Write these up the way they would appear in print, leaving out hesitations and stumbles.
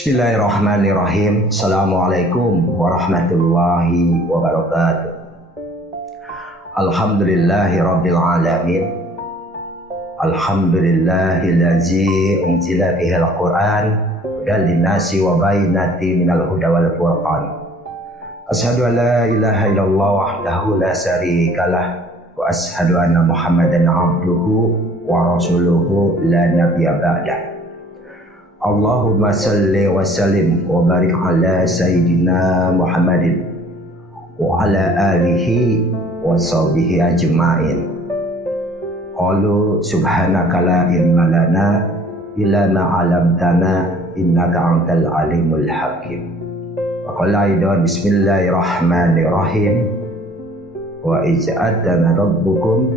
Bismillahirrahmanirrahim. Assalamualaikum warahmatullahi wabarakatuh. Alhamdulillahi rabbil alamin. Alhamdulillahillazi unzila bihil Qur'an hudan linnasi wa bayyinatin minal huda wal furqan. Asyhadu an la ilaha illallah wahdahu la syarikalah wa asyhadu anna Muhammadan abduhu wa rasuluhu la nabiyya ba'dah. Allahumma salli wa sallim wa barik ala sayyidina Muhammadin wa ala alihi wa sahbihi ajma'in. Qalu subhanaka la ilma lana illa ma 'allamtana innaka antal alimul hakim. Wa qala aidan bismillahirrahmanirrahim wa ij'adana rabbukum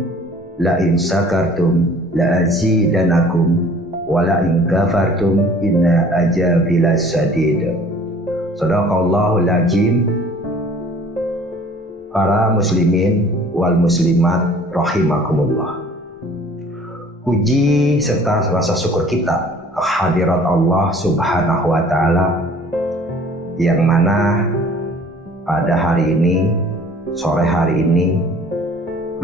la in sakartum la azidanakum wala in kafartum inna azabi lasadid. Shadaqallahul azim. Para muslimin wal muslimat rahimakumullah. Puji serta rasa syukur kita kehadirat Allah Subhanahu wa taala yang mana pada hari ini, sore hari ini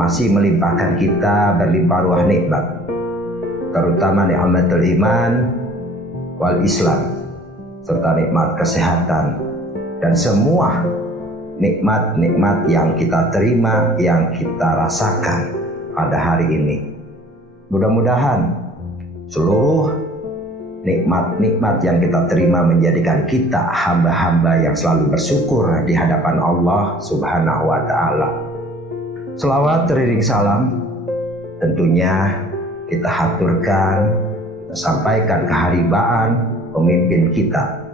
masih melimpahkan kita berlimpah ruah nikmat, terutama nikmatul iman wal Islam serta nikmat kesehatan dan semua nikmat-nikmat yang kita terima, yang kita rasakan pada hari ini. Mudah-mudahan seluruh nikmat-nikmat yang kita terima menjadikan kita hamba-hamba yang selalu bersyukur di hadapan Allah Subhanahu wa taala. Selawat teriring salam tentunya kita haturkan, kita sampaikan keharibaan pemimpin kita,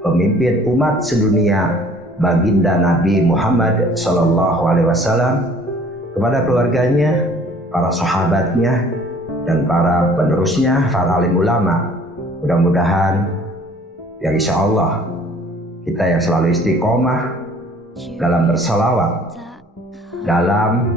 pemimpin umat sedunia, baginda Nabi Muhammad SAW, kepada keluarganya, para sahabatnya, dan para penerusnya, para alim ulama. Mudah-mudahan yang insya Allah kita yang selalu istiqomah dalam berselawat, dalam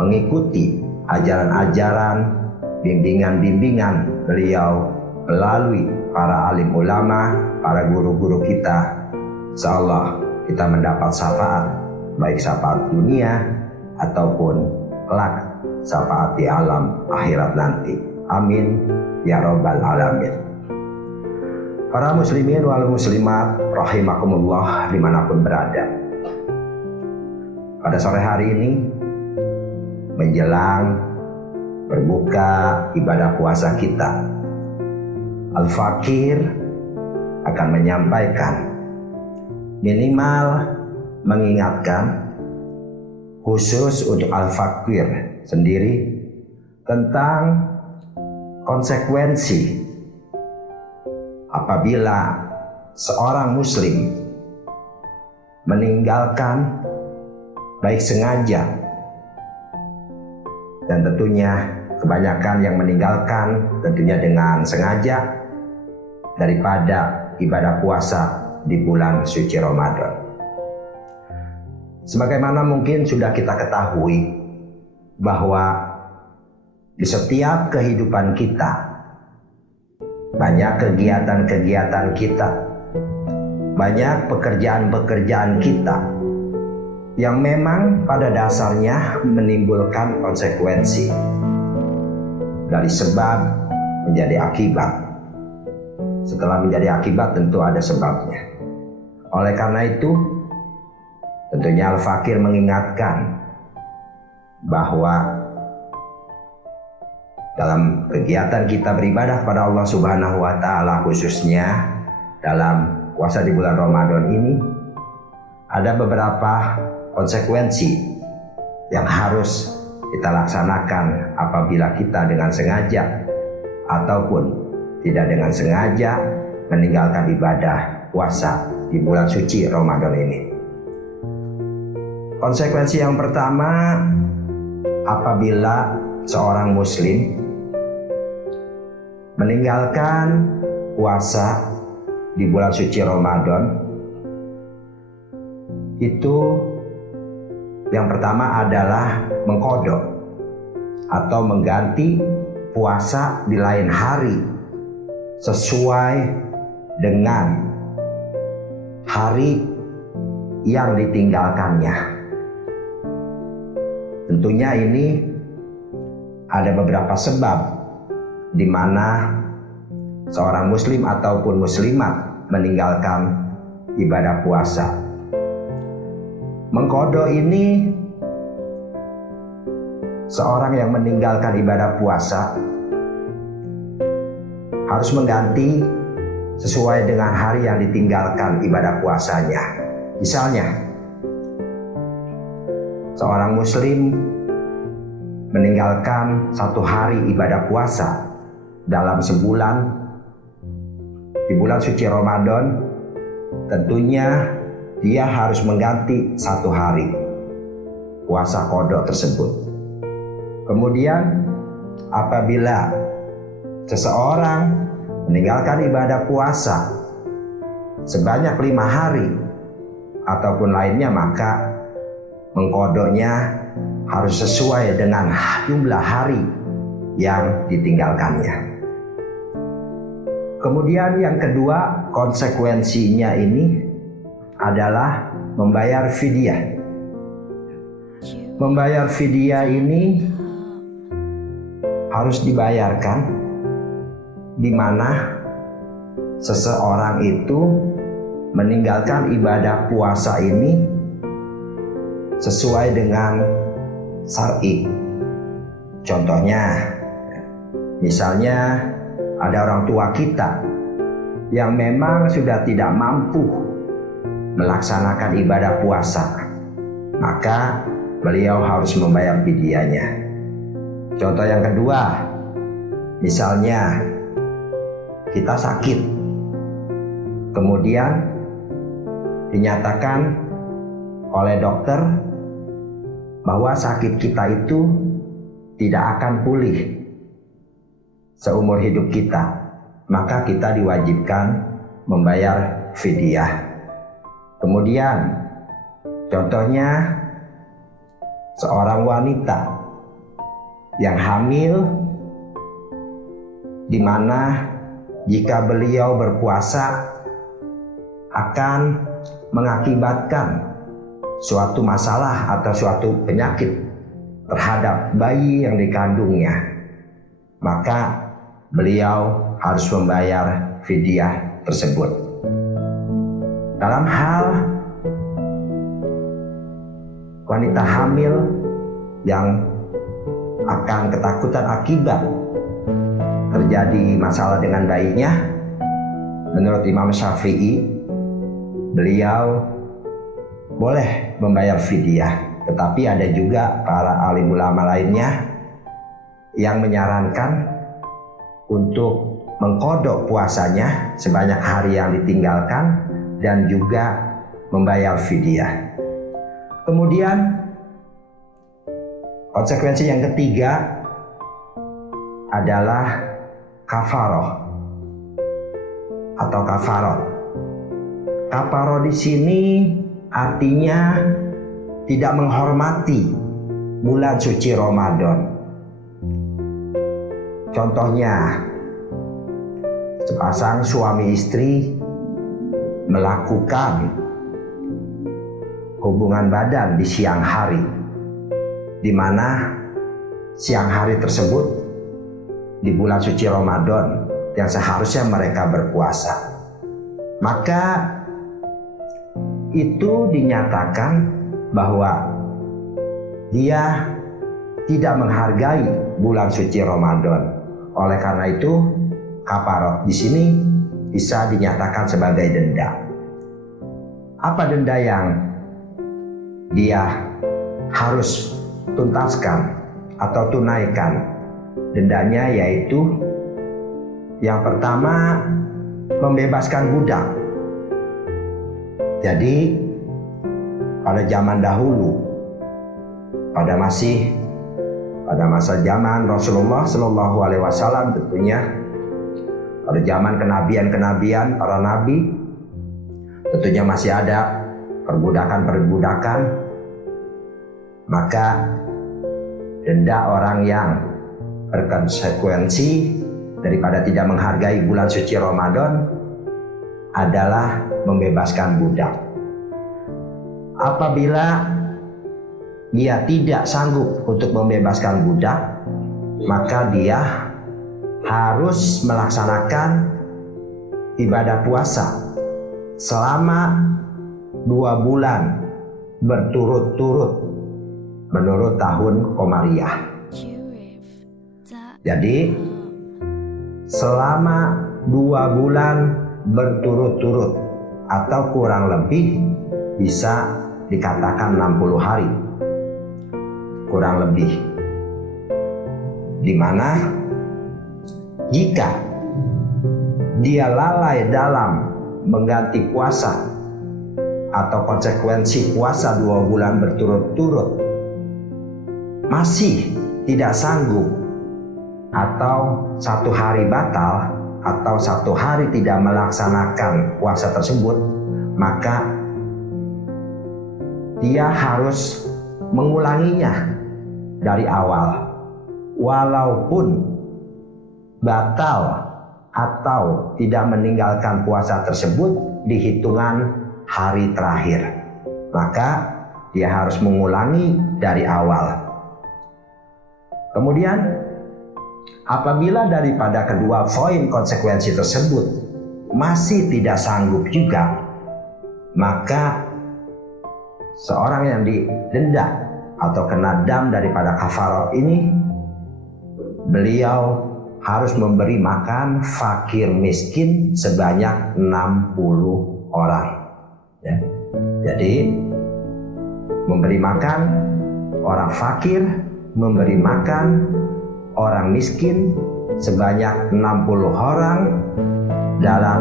mengikuti ajaran-ajaran, bimbingan-bimbingan beliau melalui para alim ulama, para guru-guru kita. Insyaallah kita mendapat syafaat, baik syafaat dunia ataupun kelak syafaat di alam akhirat nanti. Amin ya rabbal alamin. Para muslimin wal muslimat rahimakumullah dimanapun berada. Pada sore hari ini menjelang berbuka ibadah puasa kita, Al-Fakir akan menyampaikan, minimal mengingatkan khusus untuk Al-Fakir sendiri tentang konsekuensi apabila seorang muslim meninggalkan baik sengaja, dan tentunya kebanyakan yang meninggalkan tentunya dengan sengaja daripada ibadah puasa di bulan suci Ramadan. Sebagaimana mungkin sudah kita ketahui bahwa di setiap kehidupan kita banyak kegiatan-kegiatan kita, banyak pekerjaan-pekerjaan kita yang memang pada dasarnya menimbulkan konsekuensi. Dari sebab menjadi akibat. Setelah menjadi akibat tentu ada sebabnya. Oleh karena itu, tentunya Al-Fakir mengingatkan bahwa dalam kegiatan kita beribadah kepada Allah Subhanahu wa taala, khususnya dalam puasa di bulan Ramadan ini, ada beberapa konsekuensi yang harus kita laksanakan apabila kita dengan sengaja ataupun tidak dengan sengaja meninggalkan ibadah puasa di bulan suci Ramadan ini. Konsekuensi yang pertama, apabila seorang muslim meninggalkan puasa di bulan suci Ramadan, itu yang pertama adalah mengkodok atau mengganti puasa di lain hari sesuai dengan hari yang ditinggalkannya. Tentunya ini ada beberapa sebab di mana seorang muslim ataupun muslimat meninggalkan ibadah puasa. Mengqadha ini seorang yang meninggalkan ibadah puasa harus mengganti sesuai dengan hari yang ditinggalkan ibadah puasanya. Misalnya, seorang muslim meninggalkan satu hari ibadah puasa dalam sebulan, di bulan suci Ramadan, tentunya dia harus mengganti satu hari puasa qadha tersebut. Kemudian apabila seseorang meninggalkan ibadah puasa sebanyak 5 hari ataupun lainnya, maka mengqadhanya harus sesuai dengan jumlah hari yang ditinggalkannya. Kemudian yang kedua, konsekuensinya ini adalah membayar fidyah. Membayar fidyah ini harus dibayarkan di mana seseorang itu meninggalkan ibadah puasa ini sesuai dengan syar'i. Contohnya, misalnya ada orang tua kita yang memang sudah tidak mampu melaksanakan ibadah puasa, maka beliau harus membayar fidyahnya. Contoh yang kedua, misalnya kita sakit, kemudian dinyatakan oleh dokter bahwa sakit kita itu tidak akan pulih seumur hidup kita, maka kita diwajibkan membayar fidyah. Kemudian contohnya seorang wanita yang hamil, di mana jika beliau berpuasa akan mengakibatkan suatu masalah atau suatu penyakit terhadap bayi yang dikandungnya, maka beliau harus membayar fidyah tersebut. Dalam hal wanita hamil yang akan ketakutan akibat terjadi masalah dengan bayinya, menurut Imam Syafi'i, beliau boleh membayar fidyah. Tetapi ada juga para alim ulama lainnya yang menyarankan untuk mengqadha puasanya sebanyak hari yang ditinggalkan dan juga membayar fidyah. Kemudian konsekuensi yang ketiga adalah kafaroh atau kafarot. Kafaroh di sini artinya tidak menghormati bulan suci Ramadan. Contohnya, sepasang suami istri melakukan hubungan badan di siang hari, di mana siang hari tersebut di bulan suci Ramadan yang seharusnya mereka berpuasa, maka itu dinyatakan bahwa dia tidak menghargai bulan suci Ramadan. Oleh karena itu, kafarot di sini bisa dinyatakan sebagai denda. Apa denda yang dia harus tuntaskan atau tunaikan? Dendanya yaitu yang pertama, membebaskan budak. Jadi pada zaman dahulu, pada masa zaman Rasulullah Shallallahu Alaihi Wasallam, tentunya pada zaman kenabian para nabi, tentunya masih ada perbudakan, maka denda orang yang berkonsekuensi daripada tidak menghargai bulan suci Ramadan adalah membebaskan budak. Apabila dia tidak sanggup untuk membebaskan budak, maka dia harus melaksanakan ibadah puasa selama 2 bulan berturut-turut menurut tahun Komariah. Jadi selama 2 bulan berturut-turut atau kurang lebih bisa dikatakan 60 hari kurang lebih, dimana jika dia lalai dalam mengganti puasa atau konsekuensi puasa 2 bulan berturut-turut masih tidak sanggup, atau 1 hari batal atau 1 hari tidak melaksanakan puasa tersebut, maka dia harus mengulanginya dari awal, walaupun batal atau tidak meninggalkan puasa tersebut di hitungan hari terakhir, maka dia harus mengulangi dari awal. Kemudian apabila daripada kedua poin konsekuensi tersebut masih tidak sanggup juga, maka seorang yang didenda atau kena dam daripada kafarah ini, beliau harus memberi makan fakir miskin sebanyak 60 orang. Ya. Jadi memberi makan orang fakir, memberi makan orang miskin sebanyak 60 orang, dalam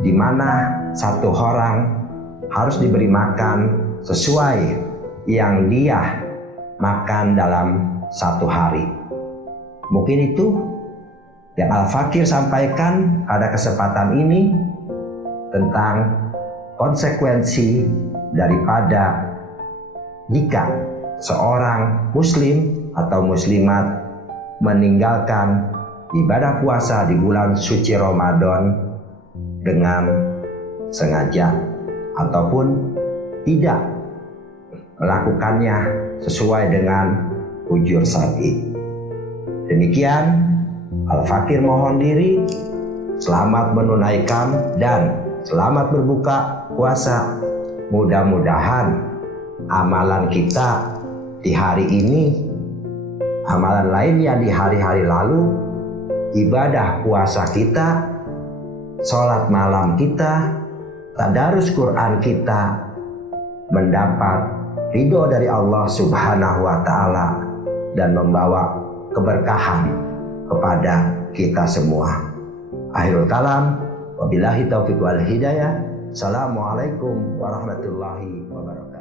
dimana 1 orang harus diberi makan sesuai yang dia makan dalam 1 hari. Mungkin itu yang Al-Fakir sampaikan pada kesempatan ini tentang konsekuensi daripada jika seorang muslim atau muslimat meninggalkan ibadah puasa di bulan suci Ramadan dengan sengaja ataupun tidak melakukannya sesuai dengan ujur syar'i. Demikian Al-Fakir mohon diri, selamat menunaikan dan selamat berbuka puasa. Mudah-mudahan amalan kita di hari ini, amalan lainnya di hari-hari lalu, ibadah puasa kita, sholat malam kita, tadarus Quran kita mendapat ridho dari Allah Subhanahu wa Ta'ala dan membawa keberkahan kepada kita semua. Akhirul kalam, wabillahi taufiq wal hidayah. Assalamualaikum warahmatullahi wabarakatuh.